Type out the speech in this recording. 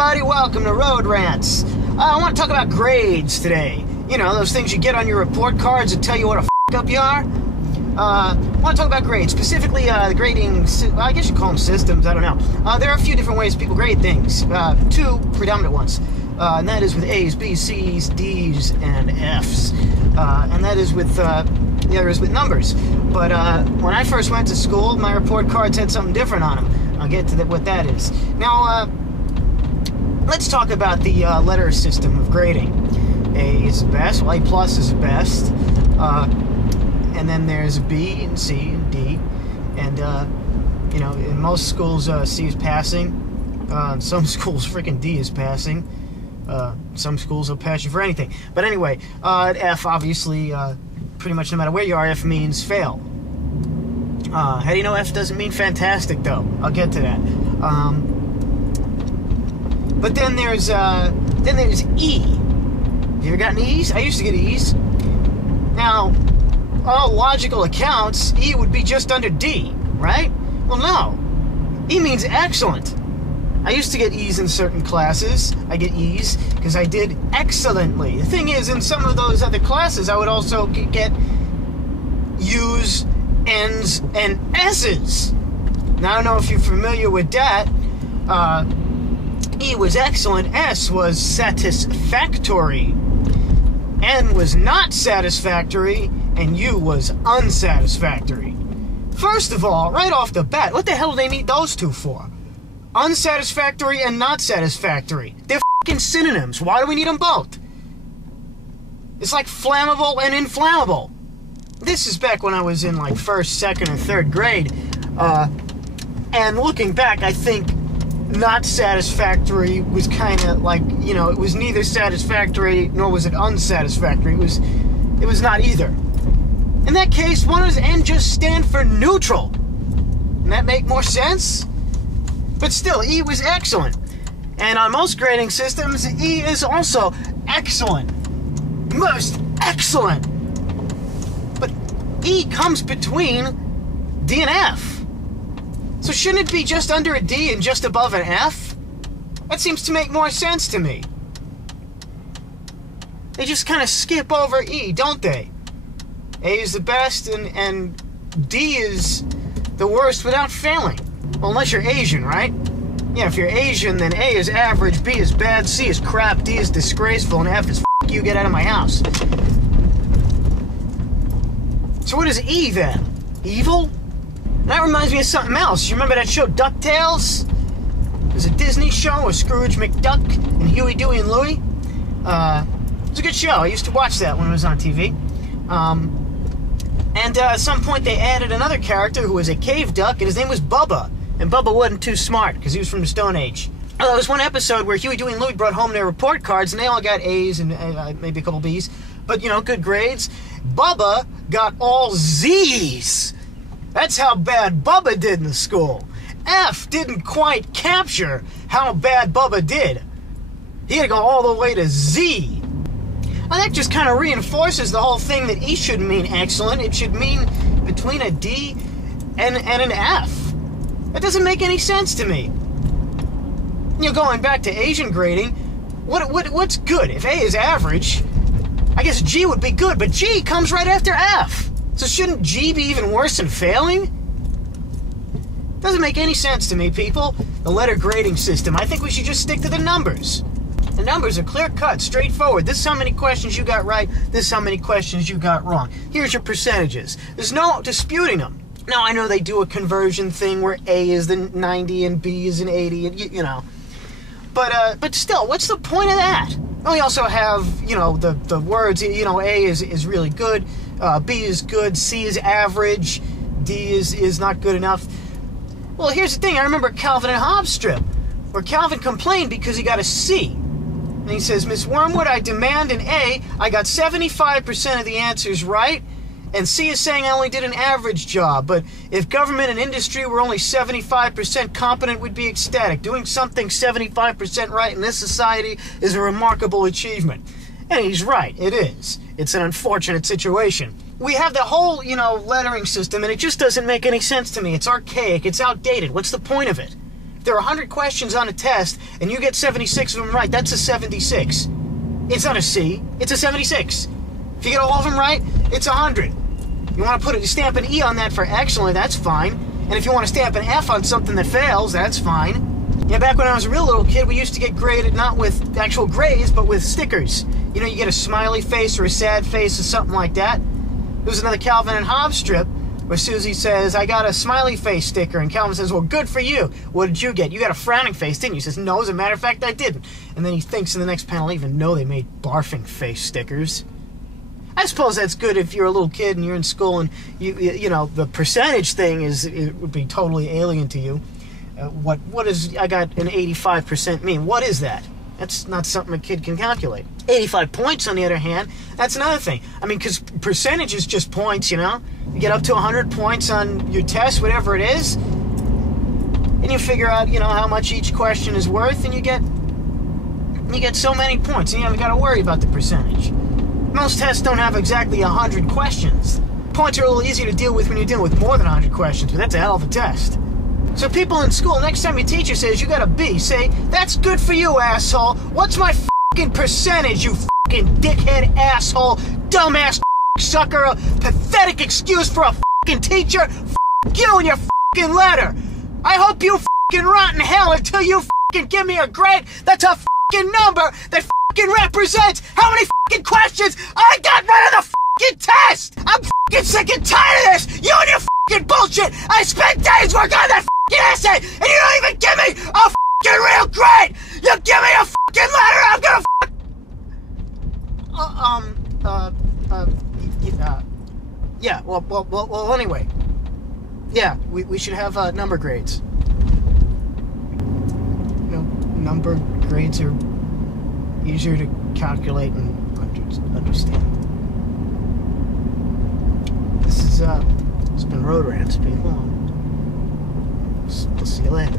everybody, welcome to Road Rants. I want to talk about grades today. You know, those things you get on your report cards that tell you what a up you are. I want to talk about grades, specifically the grading, I guess you call them systems, I don't know. There are a few different ways people grade things, two predominant ones, and that is with A's, B's, C's, D's, and F's, and that is with, the other is with numbers. But when I first went to school, my report cards had something different on them. I'll get to what that is. Now, let's talk about the letter system of grading. A is the best, well, A plus is the best, and then there's B and C and D, and you know, in most schools C is passing, in some schools freaking D is passing, some schools will pass you for anything. But anyway, F obviously, pretty much no matter where you are, F means fail. How do you know F doesn't mean fantastic though? I'll get to that. But then there's E. Have you ever gotten E's? I used to get E's. Now, all logical accounts, E would be just under D, right? Well, no. E means excellent. I used to get E's in certain classes. I get E's because I did excellently. The thing is, in some of those other classes, I would also get U's, N's, and S's. Now, I don't know if you're familiar with that. E was excellent, S was satisfactory, N was not satisfactory, and U was unsatisfactory. First of all, right off the bat, what the hell do they need those two for? Unsatisfactory and not satisfactory. They're f***ing synonyms. Why do we need them both? It's like flammable and inflammable. This is back when I was in like first, second, or third grade. And looking back, I think not satisfactory was kind of like, you know, it was neither satisfactory nor was it unsatisfactory. It was not either. In that case, why does N just stand for neutral? Doesn't that make more sense? But still, E was excellent. And on most grading systems, E is also excellent. Most excellent. But E comes between D and F. So shouldn't it be just under a D and just above an F? That seems to make more sense to me. They just kind of skip over E, don't they? A is the best and D is the worst without failing. Well, unless you're Asian, right? Yeah, if you're Asian, then A is average, B is bad, C is crap, D is disgraceful, and F is f*** you, get out of my house. So what is E then? Evil? That reminds me of something else. You remember that show DuckTales? It was a Disney show with Scrooge McDuck and Huey, Dewey, and Louie. It was a good show. I used to watch that when it was on TV. And at some point they added another character who was a cave duck, and his name was Bubba. And Bubba wasn't too smart because he was from the Stone Age. There was one episode where Huey, Dewey, and Louie brought home their report cards, and they all got A's and maybe a couple B's. But, you know, good grades. Bubba got all Z's. That's how bad Bubba did in the school. F didn't quite capture how bad Bubba did. He had to go all the way to Z. Well, that just kind of reinforces the whole thing that E should mean excellent. It should mean between a D and an F. That doesn't make any sense to me. You know, going back to Asian grading, what's good? If A is average, I guess G would be good, but G comes right after F. So shouldn't G be even worse than failing? Doesn't make any sense to me, people. The letter grading system. I think we should just stick to the numbers. The numbers are clear-cut, straightforward. This is how many questions you got right. This is how many questions you got wrong. Here's your percentages. There's no disputing them. Now, I know they do a conversion thing where A is the 90 and B is an 80, and you know. But still, what's the point of that? And we also have, you know, the words, you know, A is really good. B is good, C is average, D is not good enough. Well, here's the thing. I remember Calvin and Hobbes strip, where Calvin complained because he got a C. And he says, Miss Wormwood, I demand an A. I got 75% of the answers right, and C is saying I only did an average job. But if government and industry were only 75% competent, we'd be ecstatic. Doing something 75% right in this society is a remarkable achievement. And he's right, it is. It's an unfortunate situation. We have the whole, you know, lettering system, and it just doesn't make any sense to me. It's archaic, it's outdated. What's the point of it? If there are 100 questions on a test, and you get 76 of them right, that's a 76. It's not a C, it's a 76. If you get all of them right, it's 100. You want to stamp an E on that for excellent, that's fine. And if you want to stamp an F on something that fails, that's fine. Yeah, back when I was a real little kid, we used to get graded not with actual grades, but with stickers. You know, you get a smiley face or a sad face or something like that. There was another Calvin and Hobbes strip where Susie says, I got a smiley face sticker. And Calvin says, well, good for you. What did you get? You got a frowning face, didn't you? He says, no, as a matter of fact, I didn't. And then he thinks in the next panel, I even know they made barfing face stickers. I suppose that's good if you're a little kid and you're in school and, you know, the percentage thing it would be totally alien to you. What does I got an 85% mean? What is that? That's not something a kid can calculate. 85 points, on the other hand, that's another thing. I mean, because percentage is just points, you know? You get up to 100 points on your test, whatever it is, and you figure out, you know, how much each question is worth, and you get so many points, and you haven't got to worry about the percentage. Most tests don't have exactly 100 questions. Points are a little easier to deal with when you're dealing with more than 100 questions, but that's a hell of a test. So people in school, next time your teacher says you got a B, say, that's good for you, asshole. What's my fucking percentage, you fucking dickhead asshole, dumbass sucker, a pathetic excuse for a fucking teacher? Fuck you and your fucking letter. I hope you fucking rot in hell until you fucking give me a grade that's a fucking number that fucking represents how many fucking questions I got right on the fucking test. I'm fucking sick and tired of this. You and your fucking bullshit. I spent days working on that fucking essay, and you don't even give me a fucking real grade. You give me a fucking letter, I'm gonna yeah, well, anyway. Yeah, we should have, number grades. You know, number grades are easier to calculate and understand. This has been Road Rants, people. We'll see you later.